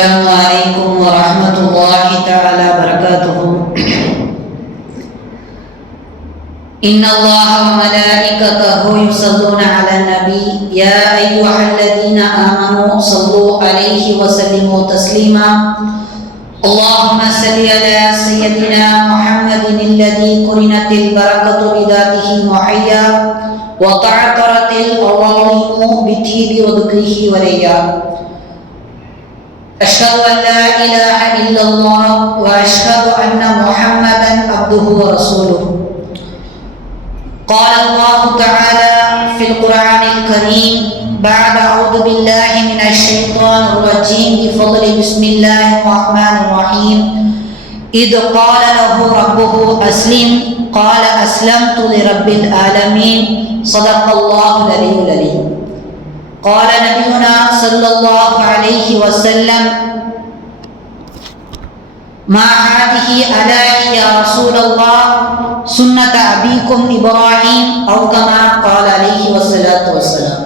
السلام عليكم ورحمة الله تعالى وبركاته. إن الله وملائكته يصلون على النبي. يا أيها الذين آمنوا صلوا عليه وسلموا تسليما. اللهم صل على سيدنا محمد الذي قرنت البركة بذاته محيا وتعطرت الأواضم بطيب وذكره وليا. أشهد أن لا إله إلا الله وأشهد أن محمدا عبده ورسوله. قال الله تعالى في القرآن الكريم بعد أعوذ بالله من الشيطان الرجيم بفضل بسم الله الرحمن الرحيم. إذ قال له ربه أسلم. قال أسلمت لرب العالمين. صدق الله العلي العليم قال نبينا صلى الله عليه وسلم ما هذه علي يا رسول الله سنة أبيكم إبراهيم أو كما قال عليه والصلاة والسلام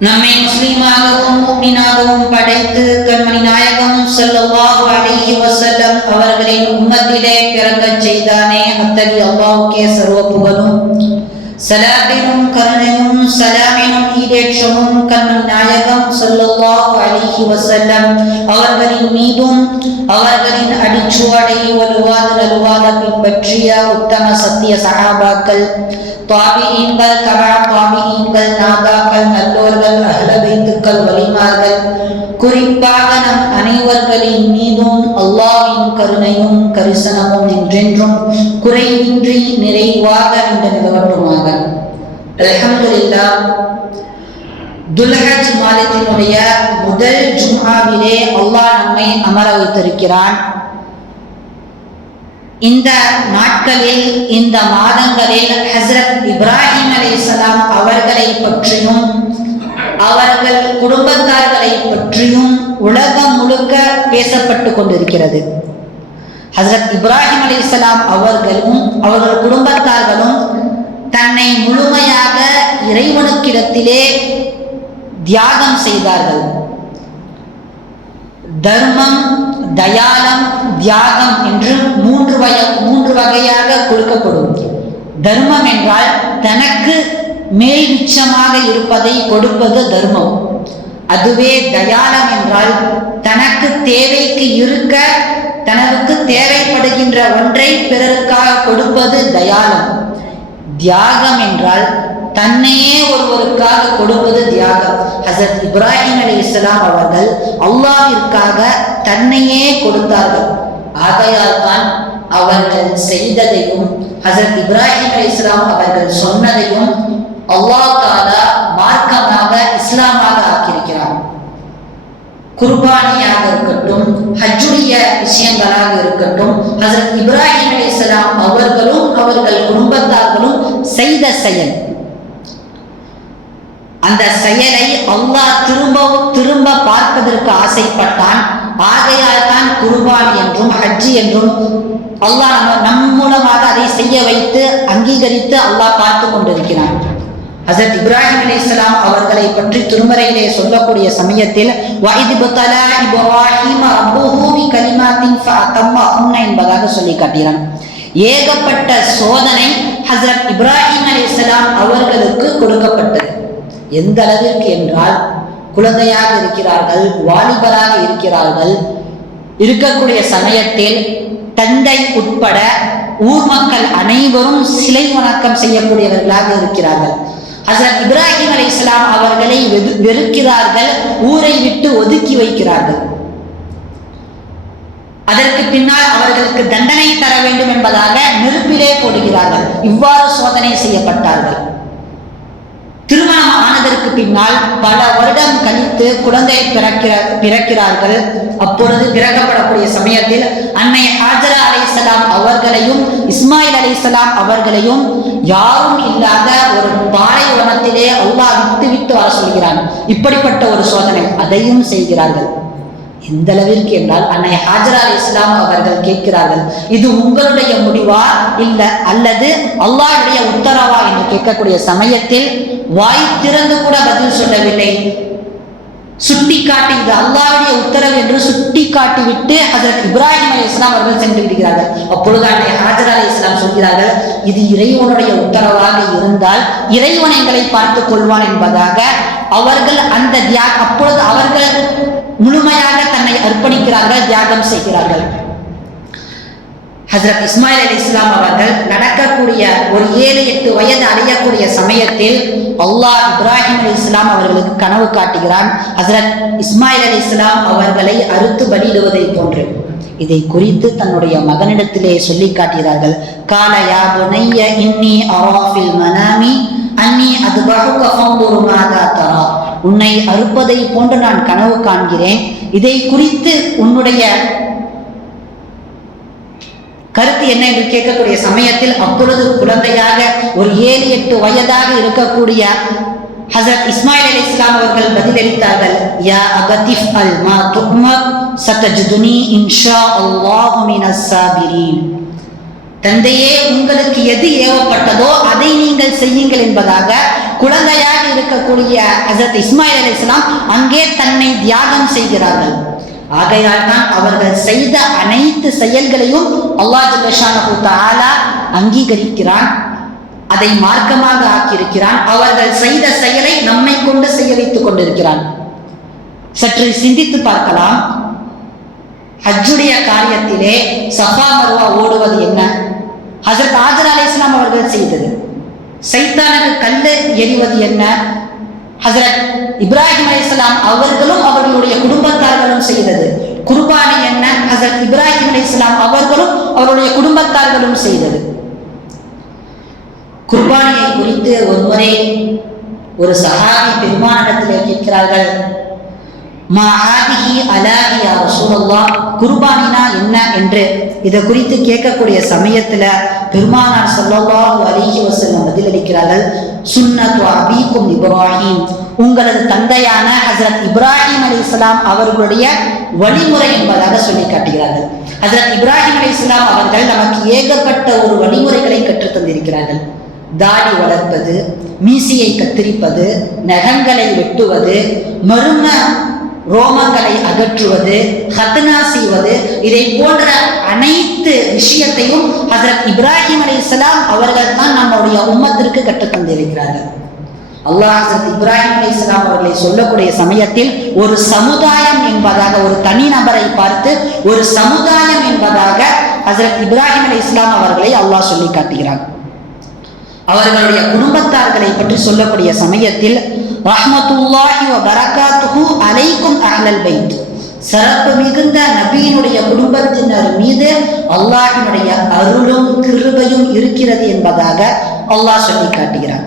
நம்மை முஸ்லீமாகவும் முக்மினாகவும் படைத்து கண்மணி நாயகம் ஸல்லல்லாஹு அலைஹி வஸல்லம் அவர்களின் உம்மத்திலே பிறக்கச் செய்தானே அத்தகைய அல்லாஹ்வுக்கே சர்வ புகழும் சலாத்தினும் கருணையும் சலாமினும் ஈடேற்றமும் கண்மணி நாயகம் ஸல்லல்லாஹு அலைஹி வஸல்லம் அவர்களின் மீதும் அவர்களின் அடிச்சுவடை வலுவாத நலுவாத பின்பற்றிய உத்தம சத்திய சஹாபாக்கள் தாபியீன்கள் தபா தாபியீன்கள் நாதாக்கள் நல்லோர்கள் அகலபைத்துக்கள் வலிமார்கள். குறிப்பாக நம் அனைவர்களின் மீதும் அல்லாவின் கருணையும் கரிசனமும் என்றென்றும் குறைவின்றி நிறைவாக என்று நிலவட்டுமாக அலமதுல்லா துல்ஹஜ் மாதத்தினுடைய முதல் ஜுமாவிலே அல்லாஹ் நம்மை அமர வைத்திருக்கிறான். இந்த நாட்களில் இந்த மாதங்களில் ஹசரத் இப்ராஹிம் அலைஹிஸ்ஸலாம் அவர்களை பற்றியும் அவர்கள் குடும்பத்தார்களை பற்றியும் உலகம் முழுக்க பேசப்பட்டு கொண்டிருக்கிறது. ஹசரத் இப்ராஹிம் அலைஹிஸ்ஸலாம் அவர்களும் அவர்கள் குடும்பத்தார்களும் தன்னை முழுமையாக இறைவனுக்கிடத்திலே தியாகம் செய்தார்கள். தர்மம் தயாலம் தியாகம் என்று மூன்று வய மூன்று வகையாக கொடுக்கப்படும். தர்மம் என்றால் தனக்கு மேல் மிச்சமாக இருப்பதை கொடுப்பது தர்மம். அதுவே தயாலம் என்றால் தனக்கு தேவைக்கு இருக்க தனக்கு தேவைப்படுகின்ற ஒன்றை பிறருக்காக கொடுப்பது தயாலம் தியாகம் என்றால் தன்னையே ஒருவருக்காக கொடுப்பது தியாகம். ஹசரத் இப்ராஹிம் அலி இஸ்லாம் அவர்கள் அல்லாவிற்காக தன்னையே கொடுத்தார்கள். ஆகையால் தான் அவர்கள் செய்ததையும் ஹசரத் இப்ராஹிம் அலி இஸ்லாம் அவர்கள் சொன்னதையும் அல்லாஹ் தாலா மார்க்கமாக இஸ்லாமாக ஆக்கியிருக்கிறார். குர்பானியாக இருக்கட்டும் ஹஜ்ஜுடைய விஷயங்களாக இருக்கட்டும் ஹசரத் இப்ராஹிம் அலி இஸ்லாம் அவர்களும் அவர்கள் குடும்பத்தார்களும் செய்த செயல். அந்த செயலை அல்லாஹ் திரும்பவும் திரும்ப பார்ப்பதற்கு ஆசைப்பட்டான். ஆகையால் தான் குருபான் என்றும் ஹஜ்ஜி என்றும் அல்லாஹ் நம்ம நம் மூலமாக அதை செய்ய வைத்து அங்கீகரித்து அல்லாஹ் பார்த்து கொண்டிருக்கிறான். ஹசரத் இப்ராஹிம் அலி இஸ்லாம் அவர்களை பற்றி திருமறையிலே சொல்லக்கூடிய சமயத்தில் என்பதாக சொல்லி காட்டுகிறான் ஏகப்பட்ட சோதனை ஹசரத் இப்ராஹிம் அலி இஸ்லாம் அவர்களுக்கு கொடுக்கப்பட்டது. எந்த அளவிற்கு என்றால் குழந்தையாக இருக்கிறார்கள் வாலிபராக இருக்கிறார்கள் இருக்கக்கூடிய சமயத்தில் தந்தை உட்பட ஊர் மக்கள் அனைவரும் சிலை வணக்கம் செய்யக்கூடியவர்களாக இருக்கிறார்கள். ஹசரத் இப்ராஹிம் அலி இஸ்லாம் அவர்களை வெறுக்கிறார்கள் ஊரை விட்டு ஒதுக்கி வைக்கிறார்கள். அதற்கு பின்னால் அவர்களுக்கு தண்டனை தர வேண்டும் என்பதாக நெருப்பிலே போடுகிறார்கள். இவ்வாறு சோதனை செய்யப்பட்டார்கள். திருமணம் ஆனதற்கு பின்னால் பல வருடம் கழித்து குழந்தை பிறக்கிற பிறக்கிறார்கள். அப்பொழுது பிறக்கப்படக்கூடிய சமயத்தில் அன்னை ஹாஜரா அலிசலாம் அவர்களையும் இஸ்மாயில் அலிசலாம் அவர்களையும் யாரும் இல்லாத ஒரு பாலைவனத்திலே அல்லாஹ் விட்டு விட்டு வர சொல்கிறான். இப்படிப்பட்ட ஒரு சோதனை அதையும் செய்கிறார்கள். எந்த அளவிற்கு என்றால் அன்னை ஹாஜரா இஸ்லாம் அவர்கள் கேட்கிறார்கள் இது உங்களுடைய முடிவா இல்ல அல்லது அல்லாஹுடைய உத்தரவா என்று கேட்கக்கூடிய சமயத்தில் வாய் திறந்து கூட பதில் சொல்லவில்லை. சுட்டி காட்டி இது என்று சுட்டி காட்டிவிட்டு அதற்கு இப்ராஹிம் அலி இஸ்லாம் அவர்கள் சென்று விடுகிறார்கள். அப்பொழுது அன்னை ஹாஜர் அலி இஸ்லாம் சொல்கிறார்கள் இது இறைவனுடைய உத்தரவாக இருந்தால் இறைவன் எங்களை பார்த்துக் கொள்வான் என்பதாக அவர்கள் அந்த தியாக அப்பொழுது அவர்கள் முழுமையாக அர்ப்பணிக்கிறார்கள் தியாகம் செய்கிறார்கள். ஹசரத் இஸ்மாயில் அலி இஸ்லாம் அவர்கள் நடக்கக்கூடிய ஒரு ஏழு எட்டு வயது அடையக்கூடிய சமயத்தில் அல்லாஹ் இப்ராஹிம் அலி இஸ்லாம் அவர்களுக்கு கனவு காட்டுகிறான். ஹசரத் இஸ்மாயில் அலி இஸ்லாம் அவர்களை அறுத்து பலியிடுவதை போன்று. இதை குறித்து தன்னுடைய மகனிடத்திலே சொல்லி காட்டுகிறார்கள் கால யா புனைய இன்னி அவாஃபில் மனாமி அன்னி அது பகுக மாதா தரா உன்னை அறுப்பதை போன்று நான் கனவு காண்கிறேன். இதை குறித்து உன்னுடைய கருத்து என்ன என்று கேட்கக்கூடிய சமயத்தில் அப்பொழுது குழந்தையாக ஒரு ஏழு எட்டு வயதாக இருக்கக்கூடிய ஹசரத் இஸ்மாயில் அலி இஸ்லாம் அவர்கள் பதிலளித்தார்கள். யா அபதிஃப் அல் மா துக்மர் சத்தஜுதுனி இன்ஷா அல்லாஹு மினஸ் சாபிரீன். தந்தையே உங்களுக்கு எது ஏவப்பட்டதோ அதை நீங்கள் செய்யுங்கள் என்பதாக குழந்தையாக இருக்கக்கூடிய ஹசரத் இஸ்மாயில் அலி இஸ்லாம் அங்கே தன்னை தியாகம் செய்கிறார்கள். ஆகையால் தான் அவர்கள் செய்த அனைத்து செயல்களையும் அல்லாஹ் ஜல்லஷானஹு அங்கீகரிக்கிறான். அதை மார்க்கமாக ஆக்கியிருக்கிறான். அவர்கள் செய்த செயலை நம்மை கொண்டு செய்ய வைத்துக் கொண்டிருக்கிறான். சற்று சிந்தித்து பார்க்கலாம். ஹஜ்ஜுடைய காரியத்திலே சஃபா மருவா ஓடுவது என்ன? ஹசரத் ஆஜர் அலி இஸ்லாம் அவர்கள் செய்தது. சைத்தானுக்கு கல்லு எறிவது என்ன? ஹசரத் இப்ராஹிம் அலைஹிஸ்ஸலாம் அவர்களும் அவர்களுடைய குடும்பத்தார்களும் செய்தது. குர்பானி என்ன? ஹசரத் இப்ராஹிம் அலைஹிஸ்ஸலாம் அவர்களும் அவருடைய குடும்பத்தார்களும் செய்தது. குர்பானியை குறித்து ஒரு முறை ஒரு சகாபி பெருமானிடத்திலே கேட்கிறார்கள் மா ஆதிஹி அலாஹி யா குர்பானினா என்ன என்று இதை குறித்து கேட்கக்கூடிய சமயத்துல பெருமானார் ஸல்லல்லாஹு அலைஹி வஸல்லம் பதிலளிக்கிறார்கள். சுன்னத்து அபீக்கும் இப்ராஹிம். உங்களது தந்தையான ஹசரத் இப்ராஹிம் அலைஹிஸ்ஸலாம் அவர்களுடைய வழிமுறை என்பதாக சொல்லி காட்டுகிறார்கள். ஹசரத் இப்ராஹிம் அலைஹிஸ்ஸலாம் அவர்கள் நமக்கு ஏகப்பட்ட ஒரு வழிமுறைகளை கற்றுத் தந்திருக்கிறார்கள். தாடி வளர்ப்பது மீசியை கத்திரிப்பது நகங்களை வெட்டுவது மரும ரோமங்களை அகற்றுவது ஹத்னா செய்வது இதை போன்ற அனைத்து விஷயத்தையும் ஹசரத் இப்ராஹிம் அலைஹிஸ்ஸலாம் அவர்கள் தான் நம்முடைய உம்மத்திற்கு கற்றுத் தந்திருக்கிறார்கள். அல்லாஹ் ஹசரத் இப்ராஹிம் அலைஹிஸ்ஸலாம் அவர்களை சொல்லக்கூடிய சமயத்தில் ஒரு சமுதாயம் என்பதாக ஒரு தனி நபரை பார்த்து ஒரு சமுதாயம் என்பதாக ஹசரத் இப்ராஹிம் அலைஹிஸ்ஸலாம் அவர்களை அல்லாஹ் சொல்லி காட்டுகிறார் அவர்களுடைய குடும்பத்தார்களை பற்றி சொல்லக்கூடிய சமயத்தில் ரஹ்மத்துல்லாஹி வரகாத்துஹு அலைக்கும் அஹ்லல் பைத். சிறப்பு மிகுந்த நபியினுடைய குடும்பத்தினர் மீது அல்லாஹினுடைய அருளும் கிருபையும் இருக்கிறது என்பதாக அல்லாஹ் சொல்லி காட்டுகிறான்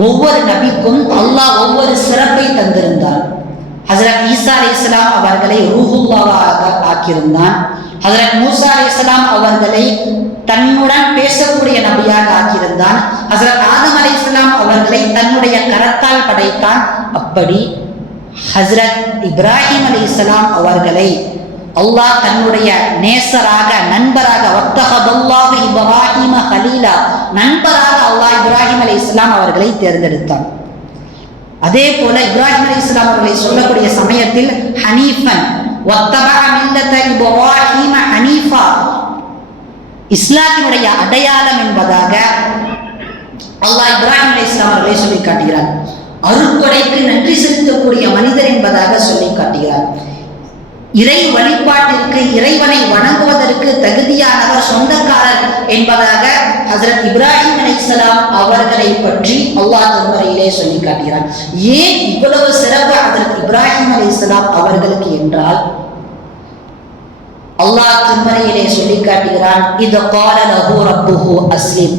ஒவ்வொரு நபிக்கும் அல்லாஹ் ஒவ்வொரு சிறப்பை தந்திருந்தார் ஹசரத் ஈசா அலி இஸ்லாம் அவர்களை ரூஹுல்லாவாக ஆக்கியிருந்தான். ஹசரத் மூசா அலி இஸ்லாம் அவர்களை தன்னுடன் பேசக்கூடிய நபியாக ஆக்கியிருந்தான். ஹசரத் ஆதம் அலி இஸ்லாம் அவர்களை தன்னுடைய கரத்தால் படைத்தான். அப்படி ஹசரத் இப்ராஹிம் அலி இஸ்லாம் அவர்களை அல்லாஹ் தன்னுடைய நேசராக நண்பராக வத்தஹதல்லாஹு இப்ராஹிம ஹலீலா நண்பராக அல்லாஹ் இப்ராஹிம் அலி இஸ்லாம் அவர்களை தேர்ந்தெடுத்தான். அதே போல இப்ராஹிம் அலி இஸ்லாம் அவர்களை சொல்லக்கூடிய சமயத்தில் ஹனீஃபன் ஹனீஃபா. இஸ்லாத்தினுடைய அடையாளம் என்பதாக அல்லாஹ் இப்ராஹிம் அலி இஸ்லாம் அவர்களை சொல்லி காட்டுகிறார். அருட்கொடைக்கு நன்றி செலுத்தக்கூடிய மனிதர் என்பதாக சொல்லி காட்டுகிறார். இறை வழிபாட்டிற்கு இறைவனை வணங்குவதற்கு தகுதியானவர் சொந்தக்காரர் என்பதாக ஹசரத் இப்ராஹிம் அலிசலாம் அவர்களை பற்றி அல்லாஹ் திருமறையிலே சொல்லி காட்டுகிறார் ஏன் இவ்வளவு சிறப்பு ஹசரத் இப்ராஹிம் அலிசலாம் அவர்களுக்கு என்றால் அல்லாஹ் திருமறையிலே சொல்லி காட்டுகிறான் இது கால லஹு ரப்புஹு அஸ்லிம்.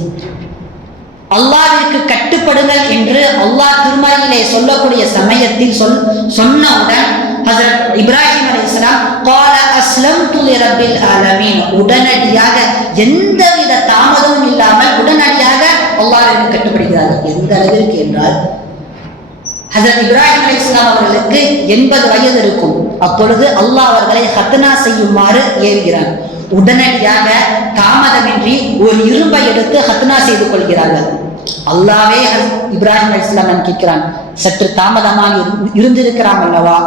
அல்லாவிற்கு கட்டுப்படுங்கள் என்று அல்லாஹ் திருமறையிலே சொல்லக்கூடிய சமயத்தில் சொல் சொன்னவுடன் ஹசரத் இப்ராஹிம் அலைஹிஸ்ஸலாம் கால அஸ்லம்து லிரப்பில் ஆலமீன் உடனடியாக எந்தவித தாமதமும் இல்லாமல் உடனடியாக அல்லாஹ்விற்கு கட்டுப்படுகிறார்கள் எந்த அளவிற்கு என்றால் ஹசரத் இப்ராஹிம் அலைஹிஸ்ஸலாம் அவர்களுக்கு எண்பது வயது இருக்கும். அப்பொழுது அல்லாஹ் அவர்களை ஹத்னா செய்யுமாறு ஏவுகிறான். உடனடியாக தாமதமின்றி ஒரு இரும்பை எடுத்து ஹத்னா செய்து கொள்கிறார்கள். அல்லாவே இப்ராஹிம் அலி இஸ்லாம் கேட்கிறான் சற்று தாமதமாக இரு- இருந்திருக்கிறான் அல்லவா?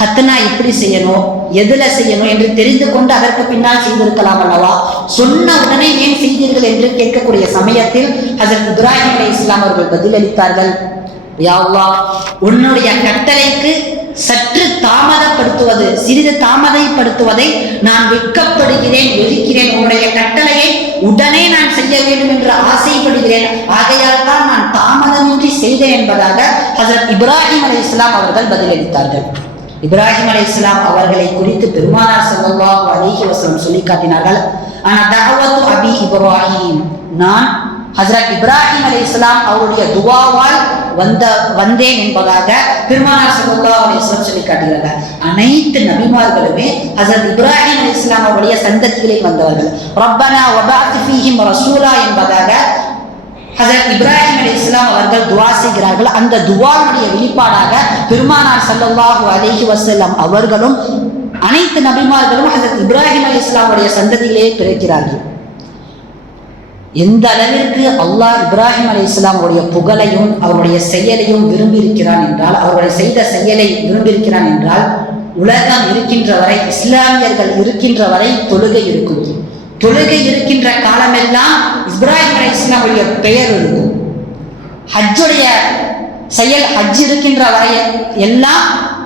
ஹத்தனா எப்படி செய்யணும்? எதுல செய்யணும் என்று தெரிந்து கொண்டு அதற்கு பின்னால் செய்திருக்கலாம் அல்லவா? சொன்ன உடனே ஏன் செய்தீர்கள் என்று கேட்கக்கூடிய சமயத்தில் அதற்கு இப்ராஹிம் அலி இஸ்லாம் அவர்கள் பதிலளித்தார்கள். யாவா உன்னுடைய கட்டளைக்கு சற்று தாமதப்படுத்துவது சிறிது தாமதப்படுத்துவதை நான் வெட்கப்படுகிறேன் வெறுக்கிறேன். உன்னுடைய கட்டளையை உடனே நான் செய்ய வேண்டும் என்று ஆசைப்படுகிறேன். ஆகையால் தான் நான் தாமதமின்றி செய்தேன் என்பதாக ஹசரத் இப்ராஹிம் அலி இஸ்லாம் அவர்கள் பதிலளித்தார்கள். இப்ராஹிம் அலி இஸ்லாம் அவர்களை குறித்து பெருமானார் ஸல்லல்லாஹு அலிஹி வசலம் சொல்லி காட்டினார்கள். ஆனால் தஅவத்து அபி இப்ராஹிம். நான் ஹசரத் இப்ராஹிம் அலி இஸ்லாம் அவருடைய துவாவால் வந்த வந்தேன் என்பதாக பெருமானார் ஸல்லல்லாஹு அலி இஸ்லாம் சொல்லி காட்டுகிறார்கள் அனைத்து நபிமார்களுமே ஹசரத் இப்ராஹிம் அலி இஸ்லாம் அவருடைய சந்ததிகளில் வந்தவர்கள். ரப்பனா வபாத் ஃபீஹிம் ரசூலா என்பதாக ஹசரத் இப்ராஹிம் அலி இஸ்லாம் அவர்கள் துவா செய்கிறார்கள். அந்த துவாவுடைய வெளிப்பாடாக பெருமானார் ஸல்லல்லாஹு அலேஹி வஸல்லம் அவர்களும் அனைத்து நபிமார்களும் ஹசரத் இப்ராஹிம் அலி இஸ்லாமுடைய சந்ததியிலே பிறக்கிறார்கள். எந்த அளவிற்கு அல்லாஹ் இப்ராஹிம் அலி இஸ்லாமுடைய புகழையும் அவருடைய செயலையும் விரும்பியிருக்கிறான் என்றால் அவருடைய செய்த செயலை விரும்பியிருக்கிறான் என்றால் உலகம் இருக்கின்ற வரை இஸ்லாமியர்கள் இருக்கின்ற வரை தொழுகை இருக்கும். தொழுகை இருக்கின்ற காலமெல்லாம் இப்ராஹிம் அலி இஸ்லாமுடைய பெயர் இருக்கும். ஹஜ்ஜுடைய செயல் ஹஜ் இருக்கின்ற வரை எல்லாம்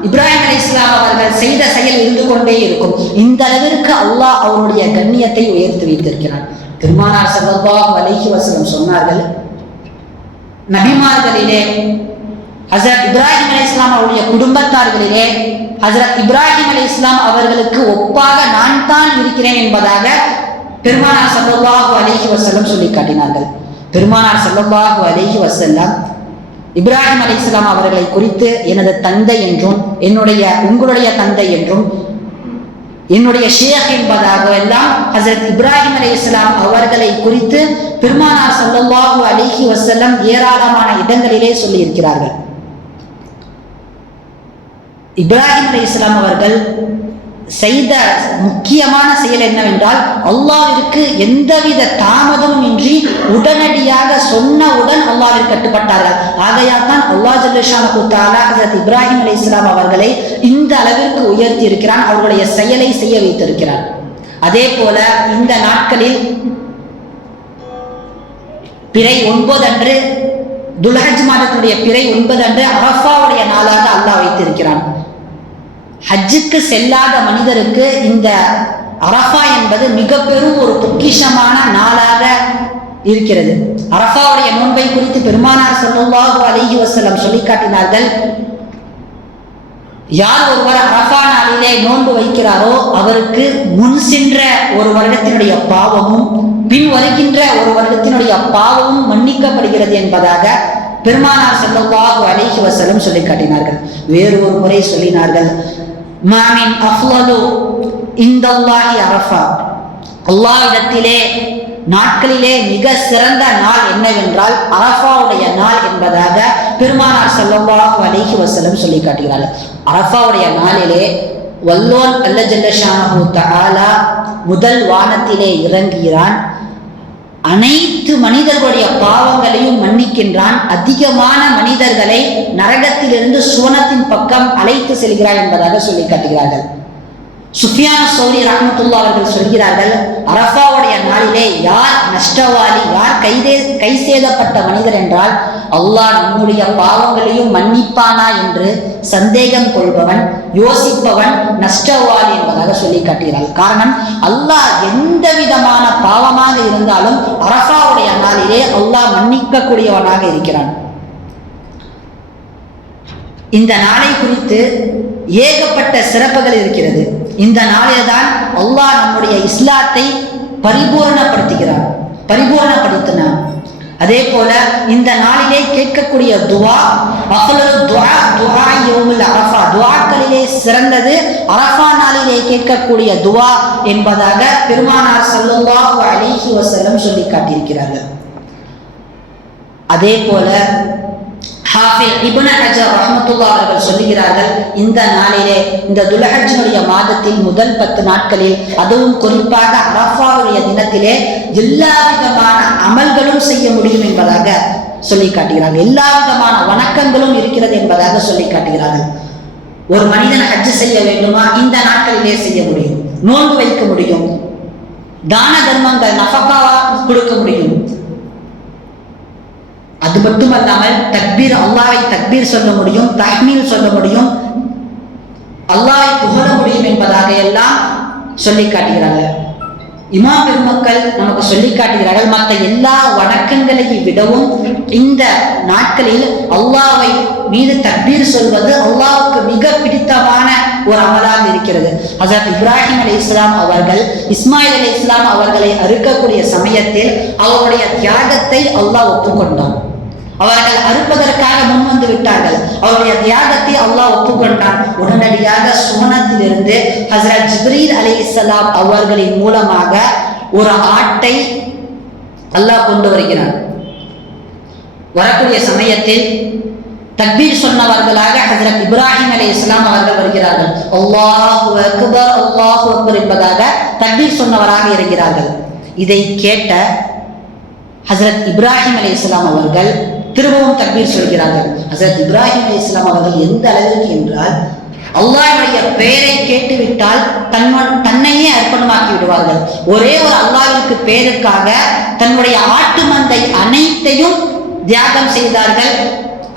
இப்ராஹிம் அலி இஸ்லாம் அவர்கள் செய்த செயல் இருந்து கொண்டே இருக்கும். இந்த அளவிற்கு அல்லாஹ் அவருடைய கண்ணியத்தை உயர்த்தி வைத்திருக்கிறார் திருமானார் ஸல்லல்லாஹு அலைஹி வஸல்லம் சொன்னார்கள் நபிமார்களிலே ஹசரத் இப்ராஹிம் அலி இஸ்லாம் அவருடைய குடும்பத்தார்களிலே ஹசரத் இப்ராஹிம் அலி இஸ்லாம் அவர்களுக்கு ஒப்பாக நான் தான் இருக்கிறேன் என்பதாக பெருமானார் ஸல்லல்லாஹு அலைஹி வசல்லம் சொல்லி காட்டினார்கள். பெருமானார் ஸல்லல்லாஹு அலைஹி வசல்லாம் இப்ராஹிம் அலி இஸ்லாம் அவர்களை குறித்து எனது தந்தை என்றும் என்னுடைய உங்களுடைய தந்தை என்றும் என்னுடைய ஷேக் என்பதாக எல்லாம் ஹசரத் இப்ராஹிம் அலி இஸ்லாம் அவர்களை குறித்து பெருமானார் ஸல்லல்லாஹு அலிஹி வசல்லம் ஏராளமான இடங்களிலே சொல்லியிருக்கிறார்கள். இப்ராஹிம் அலி இஸ்லாம் அவர்கள் செய்த முக்கியமான செயல் என்னவென்றால் அல்லாவிற்கு எந்தவித தாமதமும் இன்றி உடனடியாக சொன்னவுடன் அல்லாவிற்கு கட்டுப்பட்டார்கள். ஆகையால் தான் அல்லாஹ் ஜல்லுஷானு தாலா ஹசரத் இப்ராஹிம் அலி இஸ்லாம் அவர்களை இந்த அளவிற்கு உயர்த்தி இருக்கிறான் அவர்களுடைய செயலை செய்ய வைத்திருக்கிறார் அதே போல இந்த நாட்களில் பிறை ஒன்பது அன்று துல்ஹஜ் மாதத்தினுடைய பிறை ஒன்பது அன்று அரஃபாவுடைய நாளாக அல்லாஹ் வைத்திருக்கிறான். ஹஜ்ஜுக்கு செல்லாத மனிதருக்கு இந்த அரஃபா என்பது மிக பெரும் ஒரு பொக்கிஷமான நாளாக இருக்கிறது. அரஃபாவுடைய நோன்பை குறித்து பெருமானார் ஸல்லல்லாஹு அலிஹி வசலம் சொல்லி காட்டினார்கள் யார் ஒருவர் அரஃபா நாளிலே நோன்பு வைக்கிறாரோ அவருக்கு முன் சென்ற ஒரு வருடத்தினுடைய பாவமும் பின் வருகின்ற ஒரு வருடத்தினுடைய பாவமும் மன்னிக்கப்படுகிறது என்பதாக பெருமானார் செல்லவாகு அலைஹி வசலம் சொல்லி காட்டினார்கள். வேறு ஒரு முறை சொல்லினார்கள். மாமின் அஃலது இந்த அரஃபா. அல்லாஹ்விடத்திலே நாட்களிலே மிக சிறந்த நாள் என்னவென்றால் அரஃபாவுடைய நாள் என்பதாக பெருமானார் செல்லவாகு அலைஹி வசலம் சொல்லி காட்டுகிறார்கள். அரஃபாவுடைய நாளிலே வல்லோன் அல்ல ஜல்லஷானு தஆலா முதல் வானத்திலே இறங்குகிறான். அனைத்து மனிதர்களுடைய பாவங்களையும் மன்னிக்கின்றான். அதிகமான மனிதர்களை நரகத்திலிருந்து சுவனத்தின் பக்கம் அழைத்து செல்கிறார் என்பதாக சொல்லி காட்டுகிறார்கள். சுஃபியான சௌரி ரஹமத்துல்லா அவர்கள் சொல்கிறார்கள் அரஃபாவுடைய நாளிலே யார் நஷ்டவாளி யார் கைதே கை சேதப்பட்ட மனிதர் என்றால் அல்லாஹ் நம்முடைய பாவங்களையும் மன்னிப்பானா என்று சந்தேகம் கொள்பவன் யோசிப்பவன் நஷ்டவாளி என்பதாக சொல்லி காட்டுகிறார் காரணம் அல்லாஹ் எந்த விதமான பாவமாக இருந்தாலும் அரஃபாவுடைய நாளிலே அல்லாஹ் மன்னிக்கக்கூடியவனாக இருக்கிறான். இந்த நாளை குறித்து ஏகப்பட்ட சிறப்புகள் இருக்கிறது. இந்த நாளில்தான் அல்லாஹ் நம்முடைய இஸ்லாத்தை பரிபூரணப்படுத்துகிறான் பரிபூரணப்படுத்தினான். அதே போல இந்த நாளிலே கேட்கக்கூடிய துவா அஃலு துவா துஆ யௌமுல் அரஃபா. துவாக்களிலே சிறந்தது அரஃபா நாளிலே கேட்கக்கூடிய துவா என்பதாக பெருமானார் சல்லுல்லாஹு அலிஹி வசலம் சொல்லி காட்டியிருக்கிறார்கள். அதே போல ஹாஃபில் இபுன ஹஜர் ரஹமத்துல்லா அவர்கள் சொல்லுகிறார்கள் இந்த நாளிலே இந்த துலஹஜினுடைய மாதத்தில் முதல் பத்து நாட்களில் அதுவும் குறிப்பாக அரஃபாவுடைய தினத்திலே எல்லா விதமான அமல்களும் செய்ய முடியும் என்பதாக சொல்லி காட்டுகிறார்கள். எல்லா விதமான வணக்கங்களும் இருக்கிறது என்பதாக சொல்லி காட்டுகிறார்கள். ஒரு மனிதன் ஹஜ் செய்ய வேண்டுமா? இந்த நாட்களிலே செய்ய முடியும். நோன்பு வைக்க முடியும். தான தர்மங்கள் நஃபகாவா கொடுக்க முடியும். அது மட்டுமல்லாமல் தக்பீர் அல்லாவை தக்பீர் சொல்ல முடியும் தஹ்மீல் சொல்ல முடியும். அல்லாவை புகழ முடியும் என்பதாக எல்லாம் சொல்லி காட்டுகிறார்கள். இமா பெருமக்கள் நமக்கு சொல்லி காட்டுகிறார்கள் மற்ற எல்லா வணக்கங்களையும் விடவும் இந்த நாட்களில் அல்லாவை மீது தக்பீர் சொல்வது அல்லாவுக்கு மிக பிடித்தமான ஒரு அமலாக இருக்கிறது. ஹசரத் இப்ராஹிம் அலி இஸ்லாம் அவர்கள் இஸ்மாயில் அலி இஸ்லாம் அவர்களை அறுக்கக்கூடிய சமயத்தில் அவருடைய தியாகத்தை அல்லாஹ் ஒப்புக்கொண்டான். அவர்கள் அறுப்பதற்காக முன் வந்து விட்டார்கள். அவருடைய தியாகத்தை அல்லாஹ் ஒப்புக்கொண்டான். உடனடியாக சுமனத்திலிருந்து ஹசரத் ஜிப்ரீல் அலி இஸ்லாம் அவர்களின் மூலமாக ஒரு ஆட்டை அல்லாஹ் கொண்டு வருகிறார். வரக்கூடிய சமயத்தில் தக்பீர் சொன்னவர்களாக ஹசரத் இப்ராஹிம் அலி இஸ்லாம் அவர்கள் வருகிறார்கள். அல்லாஹு அக்பர் அல்லாஹு அக்பர் என்பதாக தக்பீர் சொன்னவராக இருக்கிறார்கள். இதை கேட்ட ஹசரத் இப்ராஹிம் அலி இஸ்லாம் அவர்கள் திரும்பவும் தக்பீர் சொல்கிறார்கள். ஹசரத் இப்ராஹிம் அலி இஸ்லாம் அவர்கள் எந்த அளவிற்கு என்றால் அல்லாஹ்வுடைய பெயரை கேட்டுவிட்டால் தன்ன தன்னையே அர்ப்பணமாக்கி விடுவார்கள். ஒரே ஒரு அல்லாவிற்கு பெயருக்காக தன்னுடைய ஆட்டு மந்தை அனைத்தையும் தியாகம் செய்தார்கள்.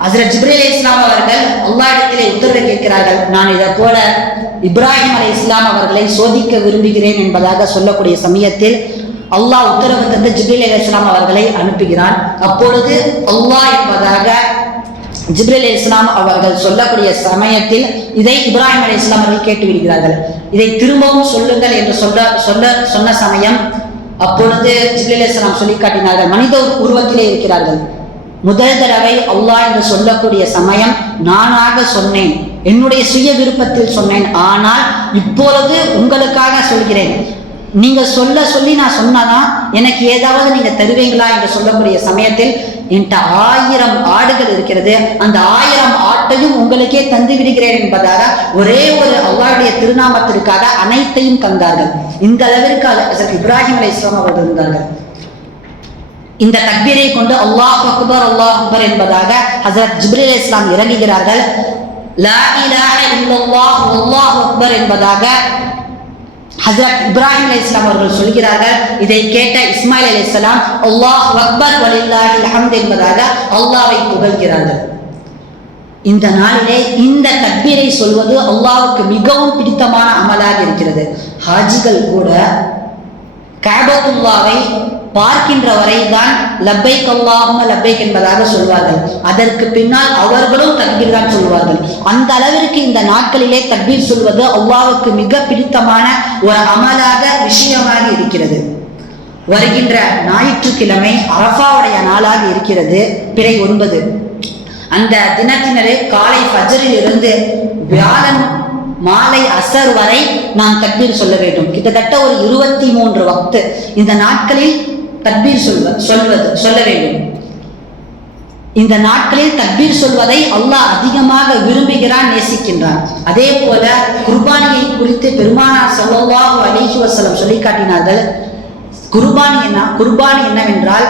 ஹசரத் ஜிப்ரேல் அலி இஸ்லாம் அவர்கள் அல்லாஹ்விடத்திலே உத்தரவை கேட்கிறார்கள். நான் இதை போல இப்ராஹிம் அலி இஸ்லாம் அவர்களை சோதிக்க விரும்புகிறேன் என்பதாக சொல்லக்கூடிய சமயத்தில் அல்லாஹ் உத்தரவு தந்து ஜிப்ரில் அலி இஸ்லாம் அவர்களை அனுப்புகிறான். அப்பொழுது அல்லாஹ் என்பதாக ஜிப்ரில் இஸ்லாம் அவர்கள் சொல்லக்கூடிய சமயத்தில் இதை இப்ராஹிம் அலி இஸ்லாம் அவர்கள் கேட்டு விடுகிறார்கள். இதை திரும்பவும் சொல்லுங்கள் என்று சொல்ல சொல்ல சொன்ன சமயம் அப்பொழுது ஜிப்ரில் இஸ்லாம் சொல்லி காட்டினார்கள். மனித உருவத்திலே இருக்கிறார்கள். முதல் தடவை அல்லாஹ் என்று சொல்லக்கூடிய சமயம் நானாக சொன்னேன். என்னுடைய சுய விருப்பத்தில் சொன்னேன். ஆனால் இப்பொழுது உங்களுக்காக சொல்கிறேன். நீங்க சொல்ல சொல்லி நான் சொன்னாதான் எனக்கு ஏதாவது நீங்க தருவீங்களா என்று சொல்லக்கூடிய சமயத்தில் என்கிட்ட ஆயிரம் ஆடுகள் இருக்கிறது. அந்த ஆயிரம் ஆட்டையும் உங்களுக்கே தந்து விடுகிறேன் என்பதாக ஒரே ஒரு அல்லாவுடைய திருநாமத்திற்காக அனைத்தையும் தந்தார்கள். இந்த அளவிற்கு ஹசரத் இப்ராஹிம் அலி இஸ்லாம் அவர்கள் இருந்தார்கள். இந்த தக்பீரை கொண்டு அல்லாஹ் அக்பர் அல்லாஹ் அக்பர் என்பதாக ஹசரத் ஜிப்ரீல் இஸ்லாம் இறங்குகிறார்கள். அக்பர் என்பதாக ஹசரத் இப்ராஹிம் அலி இஸ்லாம் அவர்கள் சொல்கிறார்கள் இதை கேட்ட இஸ்மாயில் அலி இஸ்லாம் அல்லாஹ் அக்பர் வலில்லாஹி அஹமது என்பதாக அல்லாவை புகழ்கிறார்கள். இந்த நாளிலே இந்த தக்பீரை சொல்வது அல்லாவுக்கு மிகவும் பிடித்தமான அமலாக இருக்கிறது. ஹாஜிகள் கூட காபத்துல்லாவை பார்க்கின்ற வரைதான் லப்பை கவ்வாகும லப்பைக் என்பதாக சொல்வார்கள். அதற்கு பின்னால் அவர்களும் தக்பீர் தான் சொல்வார்கள். அந்த அளவிற்கு இந்த நாட்களிலே தக்பீர் சொல்வது அவ்வாவுக்கு மிக பிடித்தமான ஒரு அமலாக விஷயமாக இருக்கிறது. வருகின்ற ஞாயிற்றுக்கிழமை அரஃபாவுடைய நாளாக இருக்கிறது. பிறை ஒன்பது. அந்த தினத்தினரே காலை ஃபஜரில் இருந்து வியாழன் மாலை அசர் வரை நாம் தக்பீர் சொல்ல வேண்டும். கிட்டத்தட்ட ஒரு இருபத்தி மூன்று வக்து. இந்த நாட்களில் தக்பீர் சொல்வ சொல்வது சொல்ல வேண்டும். இந்த நாட்களில் தக்பீர் சொல்வதை அல்லாஹ் அதிகமாக விரும்புகிறான் நேசிக்கின்றான். அதே போல குர்பானியை குறித்து பெருமானார் ஸல்லல்லாஹு அலைஹி வஸல்லம் சொல்லி காட்டினார்கள் குர்பானி என்ன குர்பானி என்னவென்றால்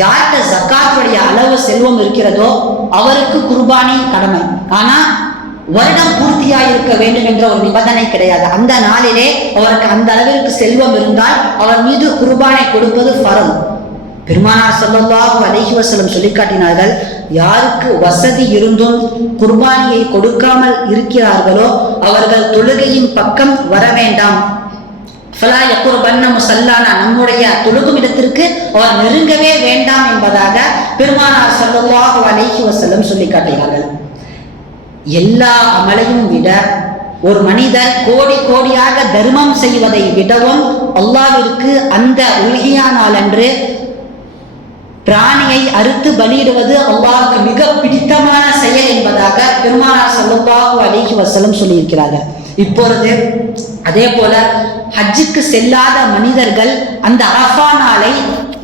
யார்கிட்ட ஜக்காத்துடைய அளவு செல்வம் இருக்கிறதோ அவருக்கு குர்பானி கடமை. ஆனா வருடம் பூர்த்தியாக இருக்க வேண்டும் என்ற ஒரு நிபந்தனை கிடையாது. அந்த நாளிலே அவருக்கு அந்த அளவிற்கு செல்வம் இருந்தால் அவர் மீது குர்பானை கொடுப்பது ஃபரம் பெருமானார் ஸல்லல்லாஹு அலைஹி வஸல்லம் சொல்லி காட்டினார்கள் யாருக்கு வசதி இருந்தும் குர்பானியை கொடுக்காமல் இருக்கிறார்களோ அவர்கள் தொழுகையின் பக்கம் வர வேண்டாம். நம்முடைய தொழுகும் இடத்திற்கு அவர் நெருங்கவே வேண்டாம் என்பதாக பெருமானார் ஸல்லல்லாஹு அலைஹி வஸல்லம் சொல்லி காட்டினார்கள். எல்லா அமலையும் விட ஒரு மனிதர் கோடி கோடியாக தர்மம் செய்வதை விடவும் அல்லாவிற்கு அந்த உலகியா நாளன்று பிராணியை அறுத்து பலியிடுவது அல்லாவுக்கு மிக பிடித்தமான செயல் என்பதாக பெருமானார் ஸல்லல்லாஹு அலிஹி வசலம் சொல்லியிருக்கிறார்கள். இப்பொழுது அதே போல ஹஜ்ஜுக்கு செல்லாத மனிதர்கள் அந்த அரஃபா நாளை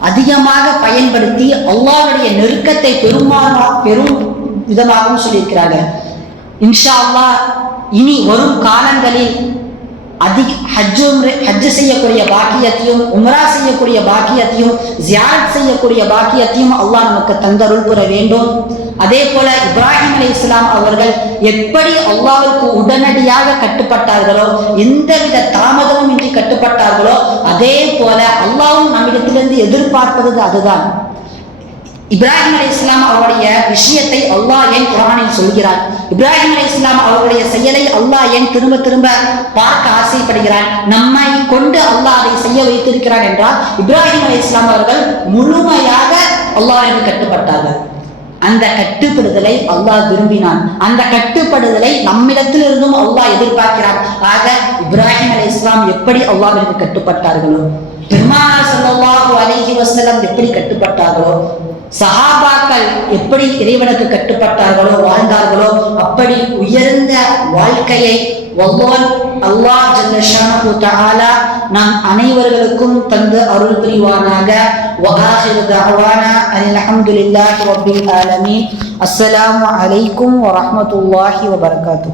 அதிகமாக பயன்படுத்தி அல்லாவுடைய நெருக்கத்தை பெருமானா பெரும் விதமாகவும் சொல்லியிருக்கிறார்கள். இன்ஷா அல்லா இனி வரும் காலங்களில் அதிக ஹஜ்ஜு ஹஜ்ஜு செய்யக்கூடிய பாக்கியத்தையும் உம்ரா செய்யக்கூடிய பாக்கியத்தையும் ஜியாரத் செய்யக்கூடிய பாக்கியத்தையும் அல்லாஹ் நமக்கு தந்தருள் புற வேண்டும். அதே போல இப்ராஹிம் அலி இஸ்லாம் அவர்கள் எப்படி அல்லாவுக்கு உடனடியாக கட்டுப்பட்டார்களோ எந்தவித தாமதமும் இன்றி கட்டுப்பட்டார்களோ அதே போல அல்லாவும் நம்மிடத்திலிருந்து எதிர்பார்ப்பது அதுதான். இப்ராஹிம் அலி இஸ்லாம் அவருடைய விஷயத்தை அல்லாஹ் ஏன் குரானில் சொல்கிறார்? இப்ராஹிம் அலி இஸ்லாம் அவருடைய செயலை அல்லாஹ் ஏன் திரும்ப திரும்ப பார்க்க ஆசைப்படுகிறார்? நம்மை கொண்டு அல்லாஹ் அதை செய்ய வைத்திருக்கிறார் என்றால் இப்ராஹிம் அலி இஸ்லாம் அவர்கள் முழுமையாக அல்லாஹிற்கு கட்டுப்பட்டார்கள். அந்த கட்டுப்படுதலை அல்லாஹ் விரும்பினான். அந்த கட்டுப்படுதலை நம்மிடத்திலிருந்தும் அல்லாஹ் எதிர்பார்க்கிறான். ஆக இப்ராஹிம் அலி இஸ்லாம் எப்படி அல்லாஹ்விற்கு கட்டுப்பட்டார்களோ? பெருமானார் ஸல்லல்லாஹு அலைஹி வஸல்லம் எப்படி கட்டுப்பட்டார்களோ சஹாபாக்கள் எப்படி இறைவனுக்கு கட்டுப்பட்டார்களோ வாழ்ந்தார்களோ அப்படி உயர்ந்த வாழ்க்கையை வல்லாஹ் அல்லாஹ் ஜல்லஷானஹு தஆலா நாம் அனைவர்களுக்கும் தந்து அருள் புரிவானாக وآخر دعوانا أن الحمد لله رب العالمين السلام عليكم ورحمة الله وبركاته